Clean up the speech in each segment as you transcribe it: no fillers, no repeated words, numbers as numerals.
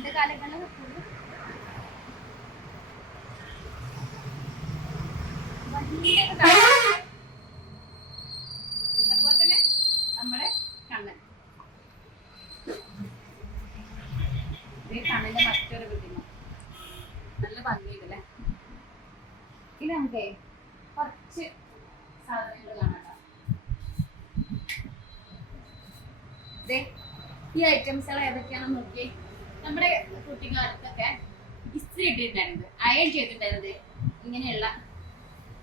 പണ്ട് കാലങ്ങളിൽ അതുപോലെ തന്നെ നമ്മുടെ കണ്ണൻ, കണ്ണിന്റെ മറ്റൊരു പ്രതിമ നല്ല ഭംഗിയുണ്ടല്ലേ. ഇനി നമുക്ക് കുറച്ച് സാധനങ്ങൾ കാണാം. ഈ ഐറ്റംസുകൾ ഏതൊക്കെയാണെന്ന് നോക്കി. നമ്മുടെ കുട്ടിക്കാലത്തൊക്കെ ഇസ്ത്രി ഇട്ടിട്ടുണ്ടായിരുന്നത്, അയൺ ചെയ്തിട്ടുണ്ടായിരുന്നത് ഇങ്ങനെയുള്ള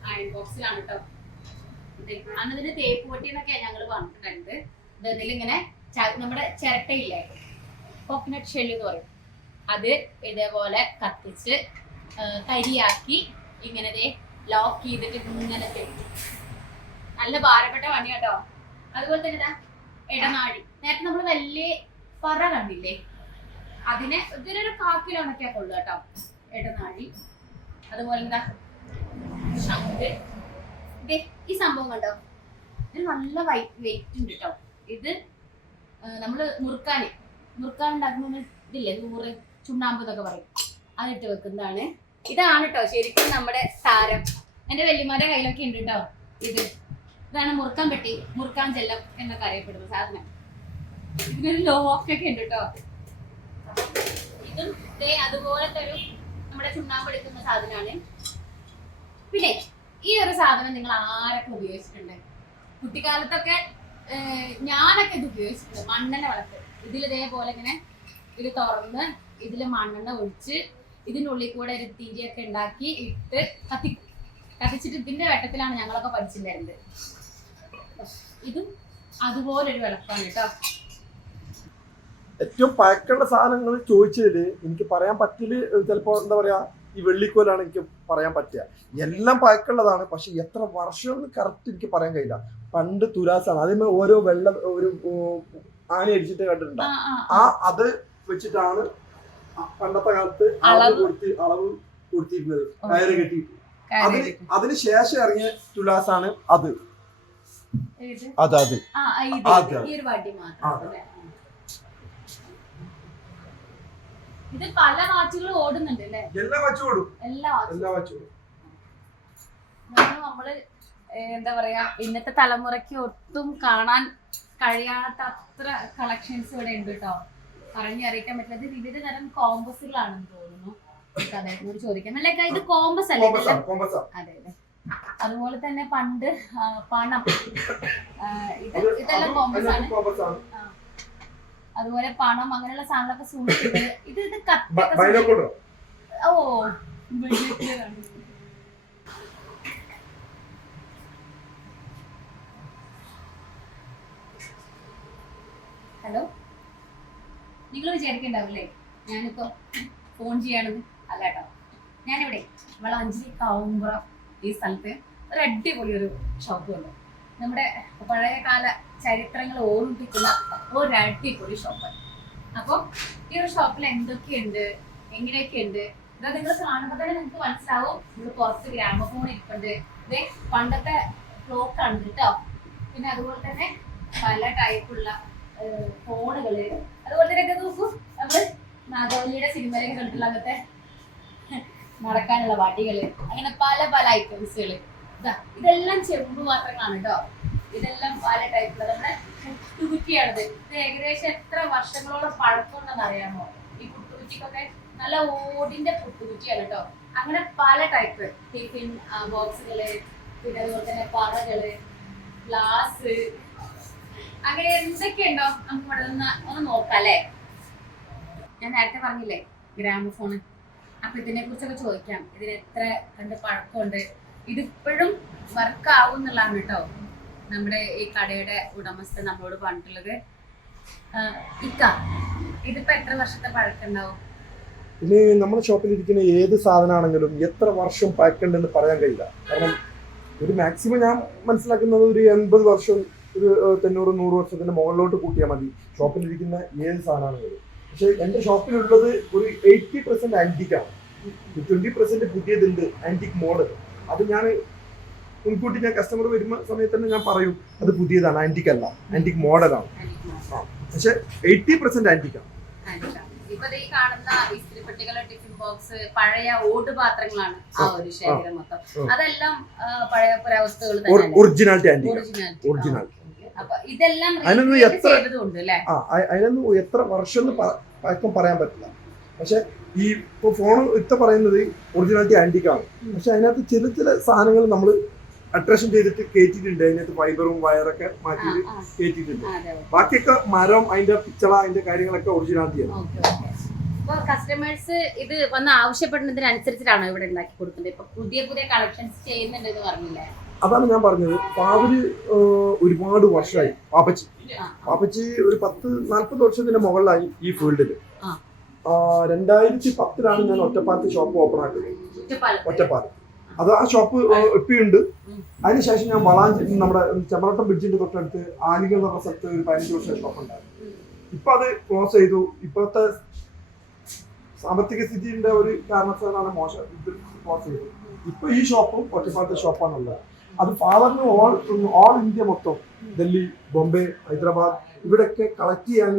അയൺ ബോക്സിലാണ് കേട്ടോ. അന്നതിന് തേപ്പ് പൊട്ടി എന്നൊക്കെ ഞങ്ങൾ പറഞ്ഞിട്ടുണ്ടായിരുന്നത്. ഇതിലിങ്ങനെ നമ്മുടെ ചിരട്ടയില്ലേ, കോക്കനട്ട് ഷെല്ല് എന്ന് പറയും, അത് ഇതേപോലെ കത്തിച്ച് കരിയാക്കി ഇങ്ങനെ ലോക്ക് ചെയ്തിട്ട് ഇങ്ങനെ തേക്കും. നല്ല ഭാരപ്പെട്ട പണി കേട്ടോ. അതുപോലെ തന്നെ ഇടനാഴി, നേരത്തെ നമ്മൾ വലിയ പറ കണ്ടില്ലേ, അതിനെ ഇതിനൊരു 1/4 കിലോനൊക്കെ കൊള്ളു കേട്ടോ ഇടനാഴി. അതുപോലെ എന്താ ശംഖ്. ഈ സംഭവം കണ്ടോ, ഇത് നല്ല വെയിറ്റ് ഉണ്ട് കേട്ടോ. ഇത് നമ്മള് മുറുക്കാൻ ഉണ്ടാക്കുന്ന ഇതില്ലേ, 100 ചുണ്ണാമ്പ് എന്നൊക്കെ പറയും, അതിട്ട് വെക്കുന്നതാണ്. ഇതാണ് കേട്ടോ ശരിക്കും നമ്മുടെ താരം. എന്റെ വല്യമാരുടെ കയ്യിലൊക്കെ ഉണ്ട് കേട്ടോ. ഇതാണ് മുറുക്കാൻ പെട്ടി, മുറുക്കാൻ ചെല്ലം എന്നൊക്കെ അറിയപ്പെടുന്ന സാധനം. ഇതിനൊരു ലോക്കൊക്കെ ഉണ്ട് കേട്ടോ. ഇതും അതുപോലത്തെ ഒരു നമ്മുടെ ചുണ്ണാമ്പ് എടുക്കുന്ന സാധനമാണ്. പിന്നെ ഈ ഒരു സാധനം നിങ്ങൾ ആരൊക്കെ ഉപയോഗിച്ചിട്ടുണ്ട്? കുട്ടിക്കാലത്തൊക്കെ ഞാനൊക്കെ ഇത് ഉപയോഗിച്ചിട്ടുണ്ട്. മണ്ണെണ്ണ വിളക്ക്, ഇതിലിതേപോലെ ഇങ്ങനെ ഇത് തുറന്ന് ഇതിൽ മണ്ണെണ്ണ ഒഴിച്ച് ഇതിനുള്ളിൽ കൂടെ ഒരു തിരിയൊക്കെ ഉണ്ടാക്കി ഇട്ട് കത്തിച്ചിട്ട് ഇതിന്റെ വെട്ടത്തിലാണ് ഞങ്ങളൊക്കെ പഠിച്ചിട്ടുണ്ടായിരുന്നത്. ഇതും അതുപോലൊരു വിളക്കാണ് കേട്ടോ. ഏറ്റവും പഴക്കമുള്ള സാധനങ്ങൾ ചോദിച്ചതില് എനിക്ക് പറയാൻ പറ്റില്ല. ചിലപ്പോ എന്താ പറയാ, ഈ വെള്ളിക്കോലാണ് എനിക്ക് പറയാൻ പറ്റുക. എല്ലാം പഴക്കമുള്ളതാണ്, പക്ഷെ എത്ര വർഷം എന്ന് കറക്റ്റ് എനിക്ക് പറയാൻ കഴിയില്ല. പണ്ട് തുലാസാണ്, അതിന് ഓരോ ഒരു ആണി അടിച്ചിട്ട് കണ്ടിട്ടുണ്ട്. അത് വെച്ചിട്ടാണ് പണ്ടത്തെ കാലത്ത് അളവ് കൊടുത്തിരുന്നത്, കയറ് കെട്ടിയിട്ട്. അതിന് ശേഷം ഇറങ്ങിയ തുലാസാണ് അത്. ഇത് പല വാച്ചുകളും ഓടുന്നുണ്ട് അല്ലേ? എല്ലാ വാച്ചും ഓടും. നമ്മള് എന്താ പറയാ, ഇന്നത്തെ തലമുറയ്ക്ക് ഒട്ടും കാണാൻ കഴിയാത്ത അത്ര കളക്ഷൻസ് ഇവിടെ ഉണ്ട് കേട്ടോ. പറഞ്ഞറിയിക്കാൻ പറ്റില്ല. ഇത് വിവിധ തരം കോമ്പസുകളാണെന്ന് തോന്നുന്നു. അദ്ദേഹത്തിനോട് ചോദിക്കാം. അല്ലേ, ഇത് കോമ്പസ് അല്ലേ? അതെ അതെ. അതുപോലെ തന്നെ പണ്ട് പണം, ഇതെല്ലാം കോമ്പസ് ആണ്. അതുപോലെ പണം, അങ്ങനെയുള്ള സാധനങ്ങളൊക്കെ സൂക്ഷിക്കുന്നത്. ഇത് കത്തൊക്കെ. ഓ, ഹലോ, നിങ്ങൾ വിചാരിക്കണ്ടാവില്ലേ ഞാനിപ്പോ ഫോൺ ചെയ്യാണെന്ന്? അല്ല കേട്ടോ, ഞാനിവിടെ വളാഞ്ചേരി കാവുമ്പുറം ഈ സ്ഥലത്ത് ഒരു അടിപൊളി ഒരു ഷോപ്പ് ഉണ്ട്. നമ്മുടെ പഴയകാല ചരിത്രങ്ങൾ ഓർമ്മിപ്പിക്കുന്ന ഒരു അടിപൊളി ഷോപ്പ്. അപ്പോൾ ഈ ഒരു ഷോപ്പിൽ എന്തൊക്കെയുണ്ട്, എങ്ങനെയൊക്കെയുണ്ട്, ഇതാ നിങ്ങൾ കാണുമ്പോൾ തന്നെ നിങ്ങൾക്ക് മനസ്സിലാവും. നമ്മൾ പുറത്ത് ഗ്രാമഫോൺ ഇരിപ്പുണ്ട്. ഇതേ പണ്ടത്തെ ക്ലോക്കാണ് കേട്ടോ. പിന്നെ അതുപോലെ തന്നെ പല ടൈപ്പുള്ള ഫോണുകള്. അതുപോലെ തന്നെ നോക്കൂ, നമ്മള് നാഗവല്ലിയുടെ സിനിമയിലൊക്കെ കണ്ടിട്ടുള്ള അങ്ങനത്തെ നടക്കാനുള്ള വടികള്, അങ്ങനെ പല പല ഐറ്റംസുകള്. ഇതെല്ലാം ചെമ്പ് പാത്രങ്ങളാണ് കേട്ടോ. ഇതെല്ലാം പല ടൈപ്പുള്ള നമ്മുടെ പുട്ടുകുറ്റിയാണിത്. ഇത് ഏകദേശം എത്ര വർഷങ്ങളോളം പഴക്കമുണ്ടെന്ന് അറിയാമോ? ഈ പുട്ടുകുറ്റിക്കൊക്കെ നല്ല ഓടിന്റെ പുട്ടുകുറ്റിയാണ് കേട്ടോ. അങ്ങനെ പല ടൈപ്പ് ടിഫിൻ ബോക്സുകള്, പിന്നെ അതുപോലെ തന്നെ പറകള്, ഗ്ലാസ്, അങ്ങനെ എന്തൊക്കെയുണ്ടോ നമുക്ക് ഇവിടെ നിന്ന് ഒന്ന് നോക്കാം അല്ലേ? ഞാൻ നേരത്തെ പറഞ്ഞില്ലേ ഗ്രാമഫോണ്, അപ്പൊ ഇതിനെ കുറിച്ചൊക്കെ ചോദിക്കാം. ഇതിന് എത്ര കണ്ട് പഴക്കമുണ്ട്, ഇതിപ്പോഴും വർക്ക് ആവും എന്നുള്ളതാണ് കേട്ടോ നമ്മുടെ ഈ കടയുടെ ഉടമസ്ഥ നമ്മളോട് പറഞ്ഞിട്ടുള്ളത്. ഇതിപ്പോ എത്ര വർഷത്തെ പഴക്കമുണ്ടാവും? ഇനി നമ്മുടെ ഷോപ്പിൽ ഇരിക്കുന്ന ഏത് സാധനമാണെങ്കിലും എത്ര വർഷം പഴക്കമുണ്ടെന്ന് പറയാൻ കഴിയില്ല. കാരണം ഒരു മാക്സിമം ഞാൻ മനസ്സിലാക്കുന്നത് ഒരു 80 വർഷം, ഒരു 90-100 വർഷത്തിന്റെ മുകളിലോട്ട് കൂട്ടിയാൽ മതി ഷോപ്പിലിരിക്കുന്ന ഏത് സാധനമാണെങ്കിലും. പക്ഷെ എൻ്റെ ഷോപ്പിലുള്ളത് ഒരു 80% ആന്റിക്കാണ്, 20% പുതിയതുണ്ട്, ആന്റിക് മോഡൽ. അത് ഞാൻ മുൻകൂട്ടി ഞാൻ കസ്റ്റമർ വരുന്ന സമയത്ത് തന്നെ ഞാൻ പറയും അത് പുതിയതാണ്, ആന്റിക് അല്ല, ആന്റിക് മോഡലാണ്. പക്ഷെ 80% ആന്റിക്കാണ്. ഇപ്പൊ ഈ കാണുന്ന ഇസ്തിരിപ്പെട്ടികള്, ടിഫിൻ ബോക്സ്, പഴയ ഓട് പാത്രങ്ങളാണ് ആ ഒരു ശേഖരം മൊത്തം. അതെല്ലാം പഴയ പുരാവസ്തുക്കൾ തന്നെ, ഒറിജിനാലിറ്റി. അപ്പൊ ഇതെല്ലാം ചെയ്തതുകൊണ്ട് അല്ലേ? അതിനൊന്നും എത്ര വർഷം എന്ന് പറയാൻ പറ്റില്ല. പക്ഷെ ഈ ഇപ്പൊ ഫോൺ പറയുന്നത് ഒറിജിനാലിറ്റി ആന്റിക്കാണ്. പക്ഷെ അതിനകത്ത് ചില സാധനങ്ങൾ നമ്മൾ അട്രാക്ഷൻ ചെയ്തിട്ട് കയറ്റിയിട്ടുണ്ട്. അതിനകത്ത് ഫൈബറും വയറൊക്കെ മാറ്റിയിട്ട് കയറ്റിയിട്ടുണ്ട്. ബാക്കിയൊക്കെ മരം, അതിന്റെ പിച്ചള, അതിന്റെ കാര്യങ്ങളൊക്കെ ഒറിജിനാലിറ്റിയാണ്. കസ്റ്റമേഴ്സ് ഇത് വന്ന് ആവശ്യപ്പെടുന്നതിനനുസരിച്ചിട്ടാണോ ഇവിടെ ഉണ്ടാക്കി കൊടുക്കുന്നത്? ഇപ്പൊ പുതിയ പുതിയ കളക്ഷൻസ് ചെയ്യുന്നുണ്ട് എന്ന് പറഞ്ഞില്ലേ? അതാണ് ഞാൻ പറഞ്ഞത്. പാവര് ഒരുപാട് വർഷമായി. പാപ്പച്ചി ഒരു 10-40 വർഷത്തിന്റെ മുകളിലായി ഈ ഫീൽഡിൽ. 2010 ഞാൻ ഒറ്റപ്പാലത്ത് ഷോപ്പ് ഓപ്പൺ ആക്കുന്നത്. ഒറ്റപ്പാലം അത് ആ ഷോപ്പ് ഇപ്പുണ്ട്. അതിനുശേഷം ഞാൻ വളാഞ്ചേരി നമ്മുടെ ചെമ്മറട്ടം ബ്രിഡ്ജിന്റെ തൊട്ടടുത്ത് ആലികൾ എന്ന് പറഞ്ഞ സ്ഥലത്ത് ഒരു 15 വർഷം ഷോപ്പ് ഉണ്ടായിരുന്നു. ഇപ്പൊ അത് ക്ലോസ് ചെയ്തു. ഇപ്പോഴത്തെ സാമ്പത്തിക സ്ഥിതിന്റെ ഒരു കാരണത്താലാണ് മോശം ഇത് ക്ലോസ് ചെയ്തത്. ഇപ്പൊ ഈ ഷോപ്പും ഒറ്റപ്പാലത്തെ ഷോപ്പാണുള്ളത്. അത് ഫാദറിന് ഓൾ ഇന്ത്യ മൊത്തം, ഡൽഹി, ബോംബെ, ഹൈദരാബാദ് ഇവിടെയൊക്കെ കളക്ട് ചെയ്യാൻ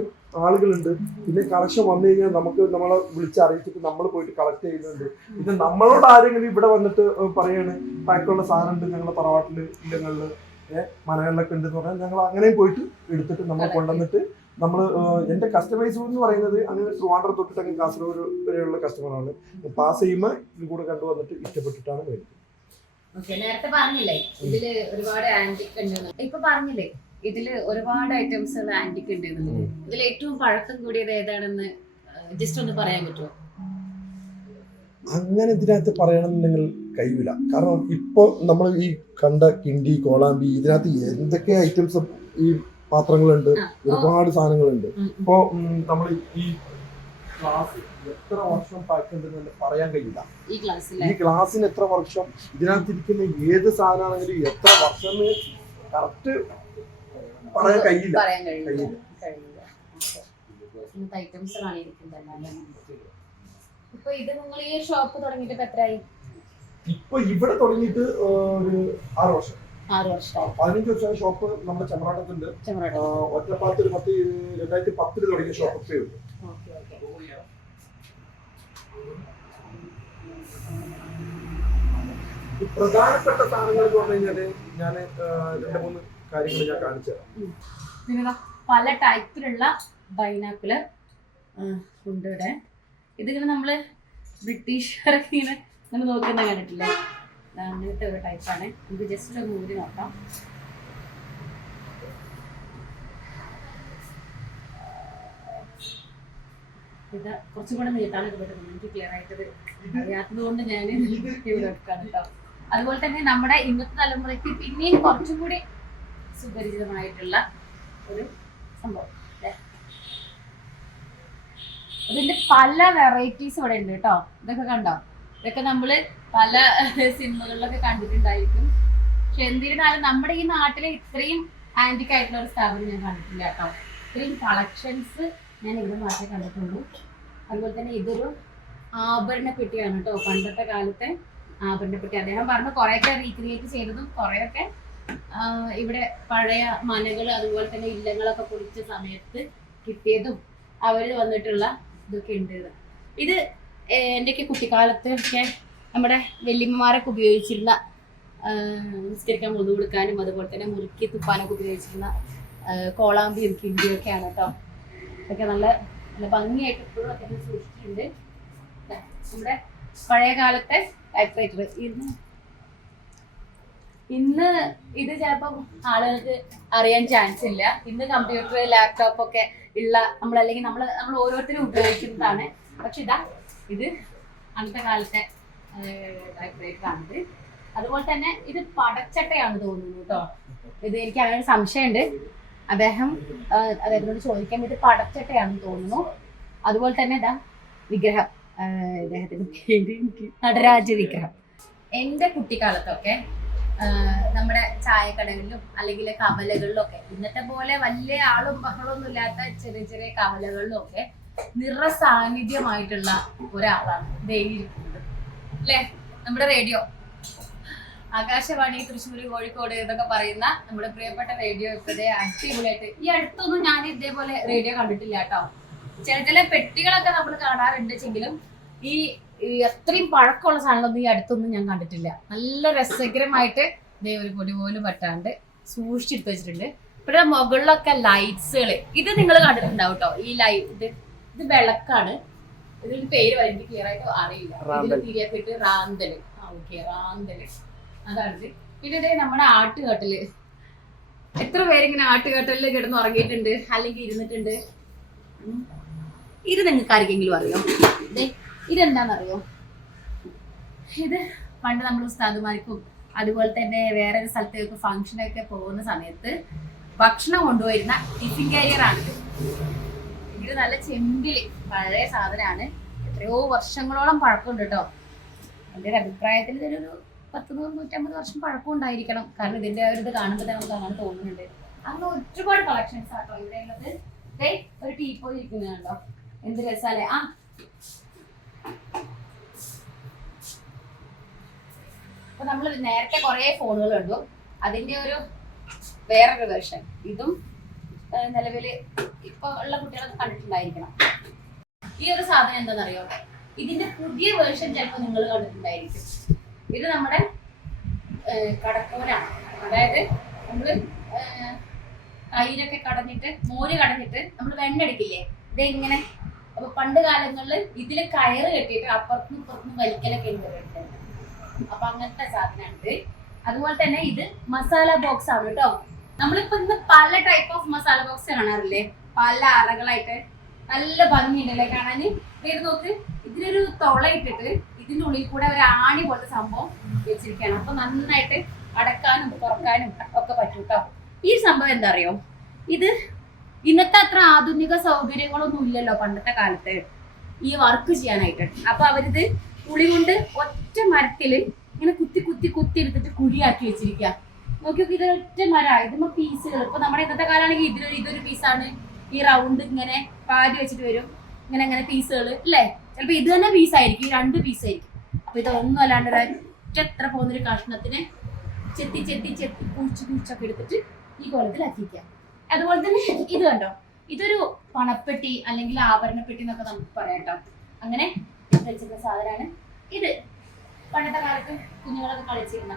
ആളുകളുണ്ട്. പിന്നെ കളക്ഷൻ വന്നു കഴിഞ്ഞാൽ നമുക്ക് നമ്മളെ വിളിച്ചറിയിച്ചിട്ട് നമ്മൾ പോയിട്ട് കളക്ട് ചെയ്യുന്നുണ്ട്. പിന്നെ നമ്മളോട് ആരെങ്കിലും ഇവിടെ വന്നിട്ട് പറയാണ് പാക്കുള്ള സാധനം ഉണ്ട് ഞങ്ങളുടെ തറവാട്ടില്, ഇല്ലങ്ങളില്, മനകളിലൊക്കെ ഉണ്ട് എന്ന് പറഞ്ഞാൽ ഞങ്ങൾ അങ്ങനെയും പോയിട്ട് എടുത്തിട്ട് നമ്മൾ കൊണ്ടുവന്നിട്ട് നമ്മൾ എൻ്റെ കസ്റ്റമൈസ് എന്ന് പറയുന്നത് അങ്ങനെ ട്രിവാൻഡ്രം തൊട്ടിട്ട് അങ്ങ് കാസർഗോഡ് വരെയുള്ള കസ്റ്റമറാണ്. പാസ് ചെയ്യുമ്പോൾ ഇത് കൂടെ കണ്ടുവന്നിട്ട് ഇഷ്ടപ്പെട്ടിട്ടാണ് മേടിക്കുന്നത്. നേരത്തെ പറഞ്ഞില്ലേ ഇതില് ഒരുപാട് ആന്റിക് ഉണ്ട്. ഇപ്പൊ പറഞ്ഞില്ലേ ഇതില് ഒരുപാട് ഐറ്റംസ് ആന്റിക് ഉണ്ട്. ഇതിൽ ഏറ്റവും പഴക്കം കൂടിയത് ഏതാണെന്ന് ജസ്റ്റ് ഒന്ന് പറയാൻ പറ്റുമോ? അങ്ങനെ ഇതിനകത്ത് പറയണമെന്നുണ്ടെങ്കിൽ കഴിയില്ല. കാരണം ഇപ്പൊ നമ്മൾ ഈ കണ്ട കിണ്ടി, കോളാമ്പി, ഇതിനകത്ത് എന്തൊക്കെ ഐറ്റംസ് ഈ പാത്രങ്ങളുണ്ട്, ഒരുപാട് സാധനങ്ങളുണ്ട്. ഇപ്പൊ നമ്മൾ ഈ ഗ്ലാസ് എത്ര വർഷം പാക്കുണ്ടെന്ന് പറയാൻ കഴിയില്ല. ഈ ഗ്ലാസിന് എത്ര വർഷം, ഇതിനകത്തിരിക്കുന്ന ഏത് സാധനമാണെങ്കിലും എത്ര വർഷം കറക്റ്റ് പറയാൻ കഴിയില്ല. ഇപ്പൊ ഇത് നിങ്ങൾ ഈ ഷോപ്പ് തുടങ്ങിയിട്ട് എത്രയായി? ഇപ്പൊ ഇവിടെ തുടങ്ങിയിട്ട് ഒരു 6 വർഷം. 15 വർഷം ഷോപ്പ് നമ്മുടെ ചെമ്മറാട്ടത്തുണ്ട്. ഒറ്റപ്പാലത്ത് ഒരു 2010 തുടങ്ങിയ ഷോപ്പ് ഇപ്പേ ഉണ്ട്. പ്രധാനപ്പെട്ട സാധനങ്ങൾ എന്ന് പറഞ്ഞു കഴിഞ്ഞാല് ഞാൻ 2-3 കാര്യങ്ങൾ ഞാൻ കാണിച്ചു തരാം. പല ടൈപ്പിലുള്ള ബൈനാക്കുലർ ഉണ്ട് ഇവിടെ. ഇതിങ്ങനെ നമ്മള് ബ്രിട്ടീഷുകാരൊക്കെ ഇങ്ങനെ നോക്കുന്ന കണ്ടിട്ടില്ല. അങ്ങനത്തെ ഒരു ടൈപ്പാണ്. ഇത് ജസ്റ്റ് ഒന്ന് ഊരി നോക്കാം. ഇത് കുറച്ചും കൂടെ നീട്ടാണ് ഇത് പറ്റുന്നത്. എനിക്ക് ക്ലിയർ ആയിട്ടത് അറിയാത്തത് കൊണ്ട് ഞാൻ ഇവിടെ വെക്കാണ് കേട്ടോ. അതുപോലെ തന്നെ നമ്മുടെ ഇന്നത്തെ തലമുറയ്ക്ക് പിന്നെയും കുറച്ചും കൂടി സുപരിചിതമായിട്ടുള്ള ഒരു സംഭവം. ഇതിന്റെ പല വെറൈറ്റീസ് ഇവിടെ ഉണ്ട് കേട്ടോ. ഇതൊക്കെ കണ്ടോ? ഇതൊക്കെ നമ്മള് പല സിനിമകളിലൊക്കെ കണ്ടിട്ടുണ്ടായിരിക്കും. പക്ഷെ എന്തിരുന്നാലും നമ്മുടെ ഈ നാട്ടിലെ ഇത്രയും ആന്റിക് ആയിട്ടുള്ള ഒരു സ്ഥാപനം ഞാൻ കണ്ടിട്ടില്ല കേട്ടോ. ഇത്രയും കളക്ഷൻസ് ഞാൻ ഇവിടെ മാത്രമേ കണ്ടിട്ടുള്ളൂ. അതുപോലെ തന്നെ ഇതൊരു ആഭരണ പെട്ടിയാണ് കേട്ടോ. പണ്ടത്തെ കാലത്തെ ആഭരണ പെട്ടി. അദ്ദേഹം പറഞ്ഞു കുറെയൊക്കെ റീക്രിയേറ്റ് ചെയ്തതും കുറെയൊക്കെ ഇവിടെ പഴയ മനകൾ അതുപോലെ തന്നെ ഇല്ലങ്ങളൊക്കെ പൊളിച്ച സമയത്ത് കിട്ടിയതും അവര് വന്നിട്ടുള്ള ഇതൊക്കെ ഉണ്ട്. ഇത് എൻ്റെയൊക്കെ കുട്ടിക്കാലത്ത് ഒക്കെ നമ്മുടെ വല്യമ്മമാരൊക്കെ ഉപയോഗിച്ചിരുന്ന നിസ്കരിക്കാൻ മുതു കൊടുക്കാനും അതുപോലെ തന്നെ മുറുക്കി തുപ്പാനൊക്കെ ഉപയോഗിച്ചിരുന്ന കോളാമ്പിയും കിണ്ടിയും ഒക്കെയാണ് കേട്ടോ. ഇതൊക്കെ നല്ല നല്ല ഭംഗിയായിട്ട് ഇപ്പോഴും ഒക്കെ സൂക്ഷിച്ചിട്ടുണ്ട്. നമ്മുടെ പഴയ കാലത്തെ ടൈപ്പ്റൈറ്റർ. ഇന്ന് ഇത് ചിലപ്പം ആളുകൾക്ക് അറിയാൻ ചാൻസ് ഇല്ല. ഇന്ന് കമ്പ്യൂട്ടർ, ലാപ്ടോപ്പ് ഒക്കെ ഉള്ള അല്ലെങ്കിൽ നമ്മൾ ഓരോരുത്തരും ഉപയോഗിക്കുന്നതാണ്. പക്ഷെ ഇത് അന്നത്തെ കാലത്തെ ടൈപ്പ്റൈറ്റർ ആണിത്. അതുപോലെ തന്നെ ഇത് പടച്ചട്ടയാണ് തോന്നുന്നു കേട്ടോ. ഇത് എനിക്ക് അങ്ങനെ ഒരു സംശയമുണ്ട്. അദ്ദേഹത്തിനോട് ചോദിക്കാം. ഇത് പടച്ചട്ടയാണെന്ന് തോന്നുന്നു. അതുപോലെ തന്നെ വിഗ്രഹം, ഇദ്ദേഹത്തിന്റെ പേര് എനിക്ക് നടരാജ വിഗ്രഹം. എൻ്റെ കുട്ടിക്കാലത്തൊക്കെ നമ്മുടെ ചായക്കടകളിലും അല്ലെങ്കിൽ കവലകളിലും ഒക്കെ ഇന്നത്തെ പോലെ വലിയ ആളും ബഹളമൊന്നും ഇല്ലാത്ത ചെറിയ ചെറിയ കവലകളിലും ഒക്കെ നിറ സാന്നിധ്യമായിട്ടുള്ള ഒരാളാണ് ഇരിക്കുന്നത് അല്ലേ? നമ്മുടെ റേഡിയോ ആകാശവാണി തൃശ്ശൂർ, കോഴിക്കോട് എന്നൊക്കെ പറയുന്ന നമ്മുടെ പ്രിയപ്പെട്ട റേഡിയോ ഇപ്പോഴേ അടിപൊളിയായിട്ട്. ഈ അടുത്തൊന്നും ഞാൻ ഇതേപോലെ റേഡിയോ കണ്ടിട്ടില്ല കേട്ടോ. ചില പെട്ടികളൊക്കെ നമ്മൾ കാണാറുണ്ട് വെച്ചെങ്കിലും ഈ അത്രയും പഴക്കമുള്ള സാധനങ്ങളൊന്നും ഈ അടുത്തൊന്നും ഞാൻ കണ്ടിട്ടില്ല. നല്ല രസകരമായിട്ട് ഇതേ ഒരു പൊടി പോലും പറ്റാണ്ട് സൂക്ഷിച്ചെടുത്ത് വെച്ചിട്ടുണ്ട്. ഇവിടെ മുകളിലൊക്കെ ലൈറ്റ്സുകൾ, ഇത് നിങ്ങൾ കണ്ടിട്ടുണ്ടാവും കേട്ടോ. ഈ ഇത് വിളക്കാണ്. ഇതിന്റെ പേര് എനിക്ക് ക്ലിയർ ആയിട്ട് അറിയില്ല. ഇതിൽ തിരിയപ്പെട്ട് റാന്തല്. റാന്തല് അതാണിത്. പിന്നെ ഇതേ നമ്മുടെ ആട്ടുകട്ടില്, എത്ര പേരിങ്ങനെ ആട്ടുകട്ടലിൽ കിടന്ന് ഉറങ്ങിയിട്ടുണ്ട് അല്ലെങ്കിൽ ഇരുന്നിട്ടുണ്ട്? ഇത് നിങ്ങൾക്ക് ആർക്കെങ്കിലും അറിയോ? ഇതെന്താണെന്നറിയോ? ഇത് പണ്ട് നമ്മൾ ഉസ്താദുമാർക്കും അതുപോലെ തന്നെ വേറൊരു സ്ഥലത്തേക്ക് ഫംഗ്ഷനൊക്കെ പോകുന്ന സമയത്ത് ഭക്ഷണം കൊണ്ടുപോയിരുന്ന ടിഫിൻ കാരിയറാണിത്. ഇത് നല്ല ചെമ്പില് പഴയ സാധനമാണ്. എത്രയോ വർഷങ്ങളോളം പഴക്കമുണ്ട് കേട്ടോ. എൻ്റെ ഒരു അഭിപ്രായത്തിൽ ഇതൊരു 100-150 വർഷം പഴക്കം ഉണ്ടായിരിക്കണം. കാരണം ഇതിന്റെ ഒരു ഇത് കാണുമ്പോൾ തന്നെ നമുക്ക് അങ്ങനെ തോന്നുന്നുണ്ട്. അങ്ങനെ ഒരുപാട് കളക്ഷൻസ് ആട്ടോ ഇവിടെ ഉള്ളത്. ഒരു ടീപ്പോയി ഇരിക്കുന്നുണ്ടോ, എന്ത് രസാലേ. അപ്പൊ നമ്മൾ നേരത്തെ കുറെ ഫോണുകൾ കണ്ടു, അതിന്റെ ഒരു വേറൊരു വേർഷൻ. ഇതും നിലവില് ഇപ്പൊ ഉള്ള കുട്ടികളൊക്കെ കണ്ടിട്ടുണ്ടായിരിക്കണം. ഈ ഒരു സാധനം എന്താണെന്നറിയോ? ഇതിന്റെ പുതിയ വേർഷൻ ചിലപ്പോൾ നിങ്ങൾ കണ്ടിട്ടുണ്ടായിരിക്കും. ഇത് നമ്മുടെ കടക്കോലാണ്. അതായത് നമ്മള് തൈരൊക്കെ കടഞ്ഞിട്ട്, മോര് കടഞ്ഞിട്ട് നമ്മൾ വെണ്ണെടുക്കില്ലേ, ഇത് ഇങ്ങനെ. അപ്പൊ പണ്ട് കാലങ്ങളിൽ ഇതില് കയറ് കെട്ടിയിട്ട് അപ്പുറത്തും ഇപ്പുറത്തും വലിക്കലൊക്കെ ഉണ്ട്. അപ്പൊ അങ്ങനത്തെ സാധനമുണ്ട്. അതുപോലെ തന്നെ ഇത് മസാല ബോക്സ് ആണ് കേട്ടോ. നമ്മളിപ്പോ ഇന്ന് പല ടൈപ്പ് ഓഫ് മസാല ബോക്സ് കാണാറില്ലേ, പല അറകളായിട്ട്. നല്ല ഭംഗിയുണ്ടല്ലേ കാണാന്. ഇത് നോക്ക്, ഇതിനൊരു തുള ഇട്ടിട്ട് ഇതിന്റെ ഉള്ളിൽ കൂടെ ഒരു ആണി പോലത്തെ സംഭവം വെച്ചിരിക്കുകയാണ്. അപ്പൊ നന്നായിട്ട് അടക്കാനും തുറക്കാനും ഒക്കെ പറ്റും കേട്ടോ. ഈ സംഭവം എന്താ അറിയോ? ഇത് ഇന്നത്തെ അത്ര ആധുനിക സൗകര്യങ്ങളൊന്നും ഇല്ലല്ലോ പണ്ടത്തെ കാലത്ത് ഈ വർക്ക് ചെയ്യാനായിട്ട്. അപ്പൊ അവരിത് പുളി കൊണ്ട് ഒറ്റ മരത്തില് ഇങ്ങനെ കുത്തി എടുത്തിട്ട് കുഴിയാക്കി വെച്ചിരിക്കുക. നോക്കി നോക്കി, ഇതൊരൊറ്റ മരം. ഇതിമ്മ പീസുകൾ. ഇപ്പൊ നമ്മുടെ ഇന്നത്തെ കാലാണെങ്കിൽ ഇതൊരു പീസാണ്. ഈ റൗണ്ട് ഇങ്ങനെ പാതി വെച്ചിട്ട് വരും, ഇങ്ങനെ പീസുകൾ അല്ലേ. ചിലപ്പോ ഇത് തന്നെ പീസായിരിക്കും, 2 പീസായിരിക്കും. അപ്പൊ ഇതൊന്നും അല്ലാണ്ട് ഒറ്റ പോകുന്നൊരു കഷ്ണത്തിനെ ചെത്തി കുഴിച്ചൊക്കെ എടുത്തിട്ട് ഈ കോലത്തിലാക്കിയിരിക്കുക. അതുപോലെ തന്നെ ഇത് കണ്ടോ, ഇതൊരു പണപ്പെട്ടി അല്ലെങ്കിൽ ആഭരണപ്പെട്ടി എന്നൊക്കെ നമുക്ക് പറയാം കേട്ടോ. അങ്ങനെ കളിച്ചിരുന്ന സാധനമാണ് ഇത്. പണ്ടത്തെ കാലത്ത് കുഞ്ഞുങ്ങളൊക്കെ കളിച്ചിരുന്ന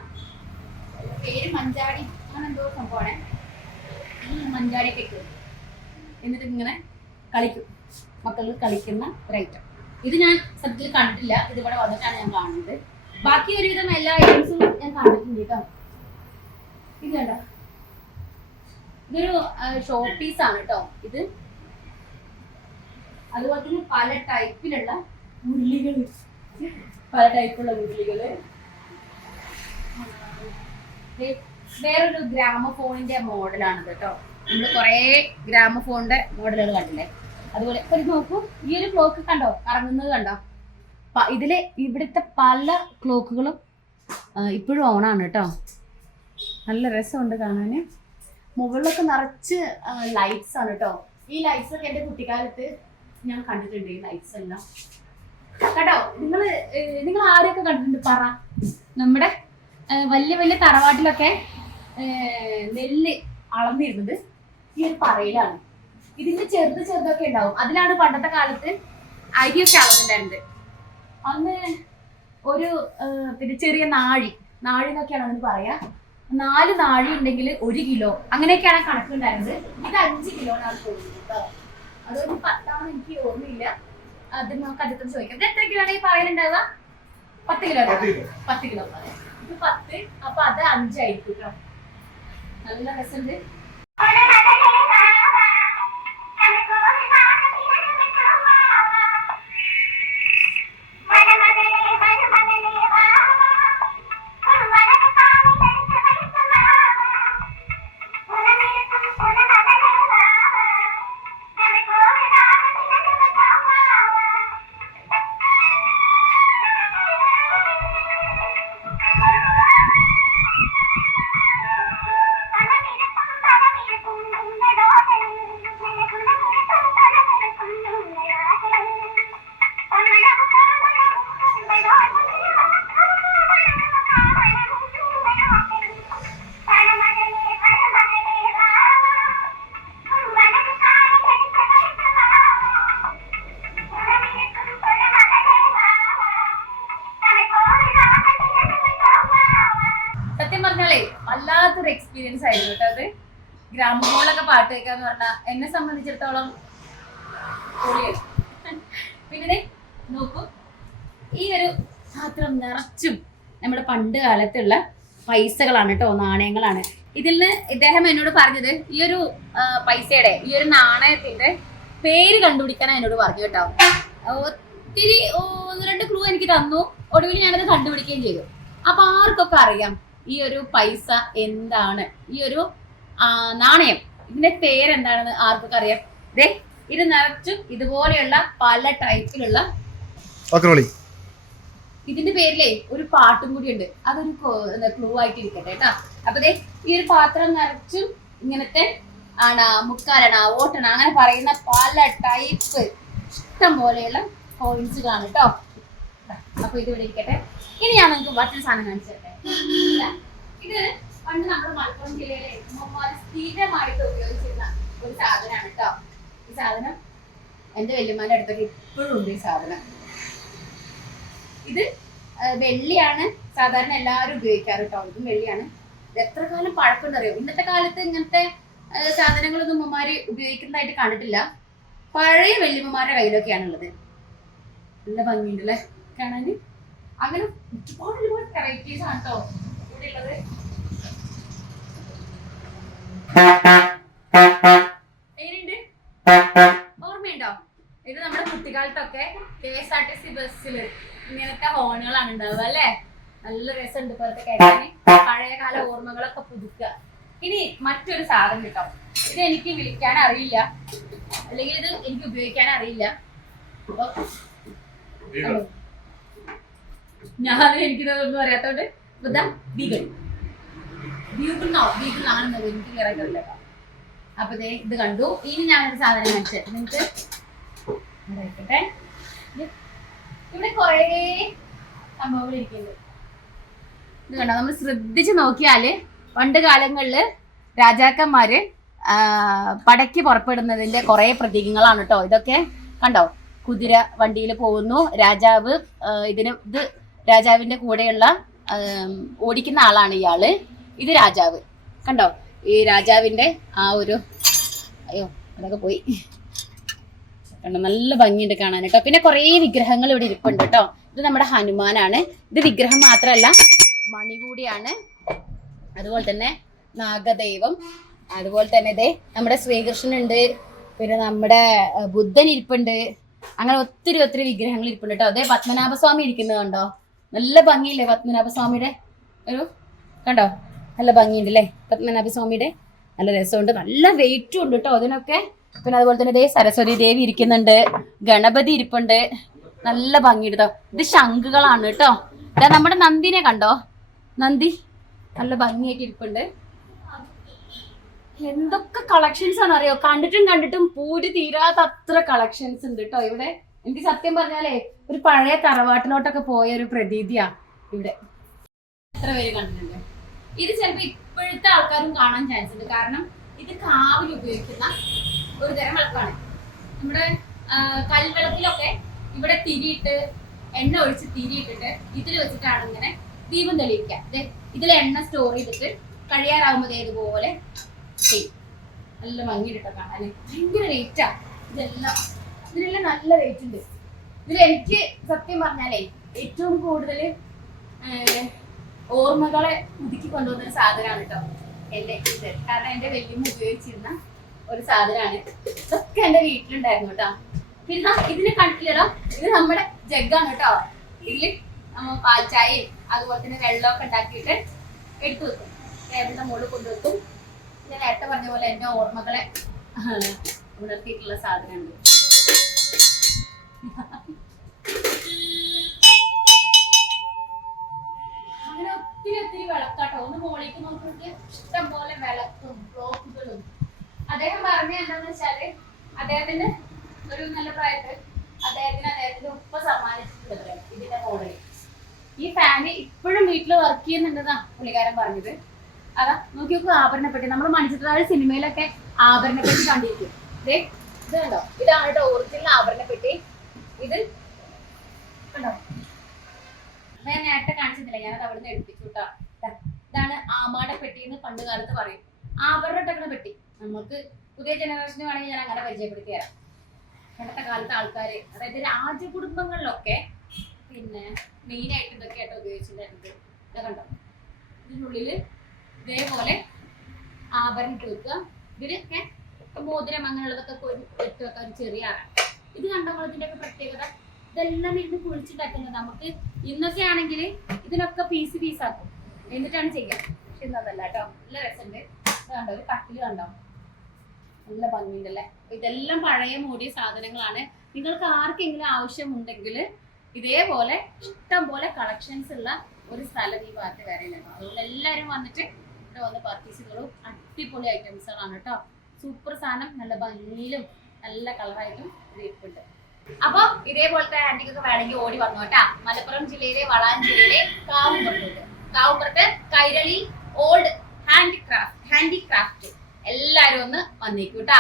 പേര് മഞ്ചാടി, അങ്ങനെ എന്തോ സംഭവമാണ്. ഈ മഞ്ചാടിയൊക്കെ ഇട്ടു എന്നിട്ട് ഇങ്ങനെ കളിക്കും, മക്കൾ കളിക്കുന്ന ഒരു ഐറ്റം. ഇത് ഞാൻ സത്യത്തിൽ കണ്ടിട്ടില്ല, ഇതിവിടെ വന്നിട്ടാണ് ഞാൻ കാണുന്നത്. ബാക്കി ഒരുവിധം എല്ലാ ഐറ്റംസും ഞാൻ കണ്ടിട്ടുണ്ട് കേട്ടോ. ഇത് കണ്ടോ, ഇതൊരു ഷോ പീസ് ആണ് കേട്ടോ ഇത്. അതുപോലെ തന്നെ പല ടൈപ്പിലുള്ള ഉരുളികള്, വേറൊരു ഗ്രാമഫോണിന്റെ മോഡലാണിത് കേട്ടോ. നമ്മൾ കുറെ ഗ്രാമഫോണിന്റെ മോഡലുകൾ കണ്ടില്ലേ, അതുപോലെ ഒരു നോക്കൂ. ഈ ഒരു ക്ലോക്ക് കണ്ടോ, കറങ്ങുന്നത് കണ്ടോ? ഇതിലെ ഇവിടുത്തെ പല ക്ലോക്കുകളും ഇപ്പോഴും ഓണാണ് കേട്ടോ. നല്ല രസമുണ്ട് കാണാന്. മുകളിലൊക്കെ നിറച്ച് ലൈറ്റ്സ് ആണ് കേട്ടോ. ഈ ലൈറ്റ്സ് ഒക്കെ എൻ്റെ കുട്ടിക്കാലത്ത് ഞാൻ കണ്ടിട്ടുണ്ട്. ഈ ലൈറ്റ്സ് എല്ലാം കേട്ടോ. നിങ്ങൾ ആരെയൊക്കെ കണ്ടിട്ടുണ്ട് പറ. നമ്മുടെ വലിയ വലിയ തറവാട്ടിലൊക്കെ നെല്ല് അളന്നിരുന്നത് ഈ ഒരു പറയിലാണ്. ഇതിന്റെ ചെറുതൊക്കെ ഉണ്ടാവും. അതിലാണ് പണ്ടത്തെ കാലത്ത് അരിയൊക്കെ അളന്നിട്ടുണ്ടായിരുന്നത്. അന്ന് ഒരു പിന്നെ ചെറിയ നാഴി എന്നൊക്കെയാണ് അതിന് പറയാ. 4 നാഴി ഉണ്ടെങ്കിൽ 1 കിലോ, അങ്ങനെയൊക്കെയാണ് കണക്കുണ്ടായിരുന്നത്. ഇത് 5 കിലോനാണ് തോന്നുന്നത് കേട്ടോ. അതൊരു 10 എനിക്ക് ഓർമ്മയില്ല. അത് നമുക്ക് അടുത്ത് ചോദിക്കാം. ഇത് എത്ര കിലോ ആണ് ഈ പറയലുണ്ടാവുക? 10 കിലോ. 10 കിലോ. ഇത് 10, അപ്പൊ അത് 5 ആയിരിക്കും കേട്ടോ. നല്ല രസമുണ്ട്. എക്സ്പീരിയൻസ് ആയിരുന്നു കേട്ടോ അത്. ഗ്രാമങ്ങളിലൊക്കെ പാട്ട് കേൾക്കാന്ന് പറഞ്ഞാൽ എന്നെ സംബന്ധിച്ചിടത്തോളം പൊളിയാണ്. പിന്നെ നോക്കൂ, ഈ ഒരു പാത്രം നിറച്ചും നമ്മുടെ പണ്ട് കാലത്തുള്ള പൈസകളാണ് കേട്ടോ, നാണയങ്ങളാണ്. ഇതിൽ നിന്ന് ഇദ്ദേഹം എന്നോട് പറഞ്ഞത് ഈ ഒരു പൈസയുടെ ഈ ഒരു നാണയത്തിന്റെ പേര് കണ്ടുപിടിക്കാനാണ് എന്നോട് പറഞ്ഞു കേട്ടോ. ഒത്തിരി 1-2 ക്ലൂ എനിക്ക് തന്നു. ഒടുവിൽ ഞാനത് കണ്ടുപിടിക്കുകയും ചെയ്തു. അപ്പൊ ആർക്കൊക്കെ അറിയാം ഈ ഒരു പൈസ എന്താണ്, ഈ ഒരു നാണയം ഇതിന്റെ പേരെന്താണെന്ന് ആർക്കൊക്കെ അറിയാം? ദേ ഇത് നിറച്ചും ഇതുപോലെയുള്ള പല ടൈപ്പിലുള്ള ഇതിന്റെ പേരിലേ ഒരു പാട്ടും കൂടി ഉണ്ട്. അതൊരു ക്ലൂ ആയിട്ട് ഇരിക്കട്ടെ കേട്ടോ. അപ്പൊ ദേ ഈ ഒരു പാത്രം നിറച്ചും ഇങ്ങനത്തെ മുക്കാലണ, ഓട്ടണ, അങ്ങനെ പറയുന്ന പല ടൈപ്പ് ഇഷ്ടം പോലെയുള്ള കോയിൻസുകളാണ് കേട്ടോ. അപ്പൊ ഇത് ഇവിടെ ഇരിക്കട്ടെ. ഇനി ഞാൻ നിങ്ങൾക്ക് മറ്റൊരു സാധനം കാണിച്ചു തരട്ടെ. ഇത് പണ്ട് നമ്മുടെ മലപ്പുറം ജില്ലയിലെ സ്ഥിരമായിട്ട് ഉപയോഗിച്ചിരുന്ന ഒരു സാധനമാണ് കേട്ടോ. ഈ സാധനം എന്റെ വല്യമ്മേന്റെ അടുത്തൊക്കെ ഇപ്പോഴും ഉണ്ട്. ഈ സാധനം ഇത് വെള്ളിയാണ് സാധാരണ എല്ലാവരും ഉപയോഗിക്കാറ് കേട്ടോ. ഇതും വെള്ളിയാണ്. ഇത് എത്ര കാലം പഴക്കമുണ്ടറിയോ? ഇന്നത്തെ കാലത്ത് ഇങ്ങനത്തെ സാധനങ്ങളൊന്നും ഉമ്മമാര് ഉപയോഗിക്കുന്നതായിട്ട് കണ്ടിട്ടില്ല. പഴയ വല്യമ്മമാരുടെ കയ്യിലൊക്കെയാണുള്ളത്. നല്ല ഭംഗിയുണ്ട് അല്ലേ കാണാന്. അങ്ങനെ ഒരുപാട് വെറൈറ്റീസ് ആണ് കേട്ടോ ഇവിടെ ഉള്ളത്. എങ്ങനെയുണ്ട്? ഓർമ്മയുണ്ടോ? ഇത് നമ്മുടെ കുട്ടിക്കാലത്തൊക്കെ KSRTC ബസ്സില് ഇങ്ങനത്തെ ഹോണുകളാണ് ഉണ്ടാവുക അല്ലേ? നല്ല രസമുണ്ട് ഇപ്പോഴത്തെ കേൾക്കാന്. പഴയകാല ഓർമ്മകളൊക്കെ പുതുക്കുക. ഇനി മറ്റൊരു സാധനം കേട്ടോ. ഇത് എനിക്ക് വിളിക്കാൻ അറിയില്ല, അല്ലെങ്കിൽ ഇത് എനിക്ക് ഉപയോഗിക്കാൻ അറിയില്ല. അപ്പൊ എനിക്കിതൊന്നും അറിയാത്തോണ്ട് ബീഗിളാണെന്നത് എനിക്ക് ക്ലിയർ ആയിട്ടില്ല. അപ്പൊ ഇത് കണ്ടു. ഇനി ഞാനൊരു സാധനം കാണിച്ചത് നിങ്ങൾക്ക് ഇരിക്കട്ടെ. ഇവിടെ കുറേ സംഭവങ്ങൾ ഇരിക്കുന്നുണ്ട്. ഇത് കണ്ടോ? നമ്മൾ ശ്രദ്ധിച്ച് നോക്കിയാല് പണ്ട് കാലങ്ങളില് രാജാക്കന്മാര് പടയ്ക്ക് പുറപ്പെടുന്നതിന്റെ കുറെ പ്രതീകങ്ങളാണ് കേട്ടോ ഇതൊക്കെ. കണ്ടോ? കുതിര വണ്ടിയിൽ പോകുന്നു, രാജാവ് ഇത് രാജാവിന്റെ കൂടെയുള്ള ഓടിക്കുന്ന ആളാണ് ഇയാള്. ഇത് രാജാവ്. കണ്ടോ? ഈ രാജാവിന്റെ ആ ഒരു അതൊക്കെ പോയി കണ്ടോ? നല്ല ഭംഗിയുണ്ട് കാണാൻ കേട്ടോ. പിന്നെ കുറേ വിഗ്രഹങ്ങൾ ഇവിടെ ഇരിപ്പുണ്ട് കേട്ടോ. ഇത് നമ്മുടെ ഹനുമാനാണ്. ഇത് വിഗ്രഹം മാത്രമല്ല, മണി കൂടിയാണ്. അതുപോലെ തന്നെ നാഗദൈവം, അതുപോലെ തന്നെ ഇതേ നമ്മുടെ ശ്രീകൃഷ്ണൻ ഉണ്ട്, പിന്നെ നമ്മുടെ ബുദ്ധൻ ഇരിപ്പുണ്ട്. അങ്ങനെ ഒത്തിരി വിഗ്രഹങ്ങൾ ഇരിപ്പുണ്ട് കേട്ടോ. അതേ പത്മനാഭസ്വാമി ഇരിക്കുന്നത് കണ്ടോ? നല്ല ഭംഗിയില്ലേ പത്മനാഭസ്വാമിയുടെ ഒരു? കണ്ടോ? നല്ല ഭംഗിയുണ്ട് അല്ലേ പത്മനാഭസ്വാമിയുടെ? നല്ല രസമുണ്ട്, നല്ല വെയിറ്റും ഉണ്ട് കേട്ടോ അതിനൊക്കെ. പിന്നെ അതുപോലെ തന്നെ ഇതേ സരസ്വതി ദേവി ഇരിക്കുന്നുണ്ട്, ഗണപതി ഇരിപ്പുണ്ട്. നല്ല ഭംഗിയുണ്ട് കേട്ടോ. ഇത് ശംഖുകളാണ് കേട്ടോ. ഇതാ നമ്മുടെ നന്ദിനെ കണ്ടോ? നന്ദി നല്ല ഭംഗിയായിട്ട് ഇരിപ്പുണ്ട്. എന്തൊക്കെ കളക്ഷൻസ് ആണ് അറിയോ? കണ്ടിട്ടും പൂരി തീരാത്ത അത്ര കളക്ഷൻസ് ഉണ്ട് കേട്ടോ ഇവിടെ. എനിക്ക് സത്യം പറഞ്ഞാലേ ഒരു പഴയ തറവാട്ടിലോട്ടൊക്കെ പോയ ഒരു പ്രതീതിയാ ഇവിടെ. എത്ര പേര് കണ്ടിട്ടുണ്ട്? ഇത് ചിലപ്പോ ഇപ്പോഴത്തെ ആൾക്കാരും കാണാൻ ചാൻസ് ഉണ്ട്. കാരണം ഇത് കാവിൽ ഉപയോഗിക്കുന്ന ഒരു തരം വിളക്കാണ്. നമ്മുടെ കൽവിളക്കിലൊക്കെ ഇവിടെ തിരിയിട്ട് എണ്ണ ഒഴിച്ച് തിരിയിട്ടിട്ട് ഇതിൽ വെച്ചിട്ടാണ് ഇങ്ങനെ ദീപം തെളിയിക്കുക. ഇതിൽ എണ്ണ സ്റ്റോർ ചെയ്തിട്ട് കഴിയാറാവുമ്പോൾ ഇതുപോലെ ചെയ്യും. നല്ല ഭംഗിയിട്ടോ കാണാൻ. ഭയങ്കര റേറ്റാ ഇതിനെല്ലാം നല്ല റേറ്റ് ഉണ്ട്. ഇതിൽ എനിക്ക് സത്യം പറഞ്ഞാലേ ഏറ്റവും കൂടുതൽ ഓർമ്മകളെ പുതുക്കി കൊണ്ടുവന്നൊരു സാധനമാണ് കേട്ടോ എന്റെ ഇത്. കാരണം എന്റെ വല്യമ്മ ഉപയോഗിച്ചിരുന്ന ഒരു സാധനമാണ്. ഇതൊക്കെ എന്റെ വീട്ടിലുണ്ടായിരുന്നു കേട്ടോ. പിന്നെ ഇതിന് കണ്ടില്ലല്ലോ, ഇത് നമ്മുടെ ജഗ്ഗാണ് കേട്ടോ. ഇതില് നമ്മൾ പാൽച്ചായയും അതുപോലെ തന്നെ വെള്ളമൊക്കെ ഉണ്ടാക്കിയിട്ട് എടുത്തു വെക്കും, ടേബിളിന്റെ മുകളിൽ കൊണ്ടുവെക്കും. ഞാൻ നേരത്തെ പറഞ്ഞ പോലെ എന്റെ ഓർമ്മകളെ ഉണർത്തിയിട്ടുള്ള സാധനമുണ്ട്. അങ്ങനെ ഒത്തിരി വിളക്കാട്ടോ. ഒന്ന് മോളിക്ക് നോക്കിയിട്ട് ഇഷ്ടം പോലെ വിളക്കും ബ്ലോക്കുകളും. അദ്ദേഹം പറഞ്ഞ എന്താന്ന് വെച്ചാല് അദ്ദേഹത്തിന്റെ ഒരു നല്ല പ്രായത്തിൽ അദ്ദേഹത്തിന്റെ ഉപ്പ സമ്മാനിച്ചിട്ടുള്ളത് ഇതിന്റെ മോഡല്. ഈ ഫാന് ഇപ്പോഴും വീട്ടിൽ വർക്ക് ചെയ്യുന്നുണ്ടെന്നാ പുള്ളിക്കാരൻ പറഞ്ഞത്. അതാ നോക്കി നോക്കൂ, ആഭരണപ്പെട്ടി. നമ്മൾ മണിച്ചിത്രത്താഴ് സിനിമയിലൊക്കെ ആഭരണപ്പെട്ടി കണ്ടിരിക്കും. ഇത് കണ്ടോ? ഇതാണ് കേട്ടോ ഒറിജിനൽ ആഭരണപ്പെട്ടി. ഇത് കണ്ടോ? ഞാൻ നേരത്തെ കാണിച്ചിട്ടില്ല, ഞാനത് അവിടെ നിന്ന് എടുപ്പിച്ചു കേട്ടോ. ഇതാണ് ആമാട പെട്ടി എന്ന് പണ്ട് കാലത്ത് പറയും. ആഭരണ പെട്ടി. നമുക്ക് പുതിയ ജനറേഷന് വേണമെങ്കിൽ ഞാൻ അങ്ങനെ പരിചയപ്പെടുത്തി തരാം. പണ്ടത്തെ കാലത്തെ ആൾക്കാര്, അതായത് രാജ കുടുംബങ്ങളിലൊക്കെ പിന്നെ മെയിൻ ആയിട്ട് ഇതൊക്കെയായിട്ട് ഉപയോഗിച്ചിട്ടുണ്ടായിരുന്നത്. ഇത് കണ്ടോ, ഇതിനുള്ളില് ഇതേപോലെ ആഭരണം ഇട്ട് വെക്കുക. ഇതിലൊക്കെ മോതിരം അങ്ങനെയുള്ളതൊക്കെ ഇട്ട് വെക്കാൻ ഒരു ചെറിയ ആറാണ്. ഇത് കണ്ടോ ഇതിന്റെ ഒക്കെ പ്രത്യേകത. ഇതെല്ലാം ഇരുന്ന് കുഴിച്ചിട്ടാക്കുന്നത്. നമുക്ക് ഇന്നൊക്കെ ആണെങ്കിൽ ഇതിനൊക്കെ പീസാക്കും, എന്നിട്ടാണ് ചെയ്യുക. പക്ഷെ ഇന്നതല്ല കേട്ടോ, നല്ല രസമുണ്ട്. കണ്ടോ ഒരു കട്ടില് കണ്ടോ, നല്ല ഭംഗിയുണ്ടല്ലേ. ഇതെല്ലാം പഴയ മൂടിയ സാധനങ്ങളാണ്. നിങ്ങൾക്ക് ആർക്കെങ്കിലും ആവശ്യമുണ്ടെങ്കിൽ ഇതേപോലെ ഇഷ്ടം പോലെ കളക്ഷൻസ് ഉള്ള ഒരു സ്ഥലം ഈ ഭാഗത്ത് കാര്യമാണ്. അതുകൊണ്ട് എല്ലാവരും വന്നിട്ട് ഇവിടെ വന്ന് പർച്ചേസ് ചെയ്തോളൂ. അടിപൊളി ഐറ്റംസുകളാണ് കേട്ടോ. സൂപ്പർ സാധനം, നല്ല ഭംഗിയിലും നല്ല കളറായിട്ടും ഇത് ഇരിപ്പുണ്ട്. അപ്പൊ ഇതേപോലത്തെ ആന്റിക്കൊക്കെ വേണമെങ്കിൽ ഓടി വന്നു കേട്ടാ. മലപ്പുറം ജില്ലയിലെ വളാഞ്ചേരിയിലെ കാവുമ്പുറത്ത് കൈരളി ഓൾഡ് ഹാൻഡിക്രാഫ്റ്റ് എല്ലാരും ഒന്ന് വന്നേക്കൂട്ടാ.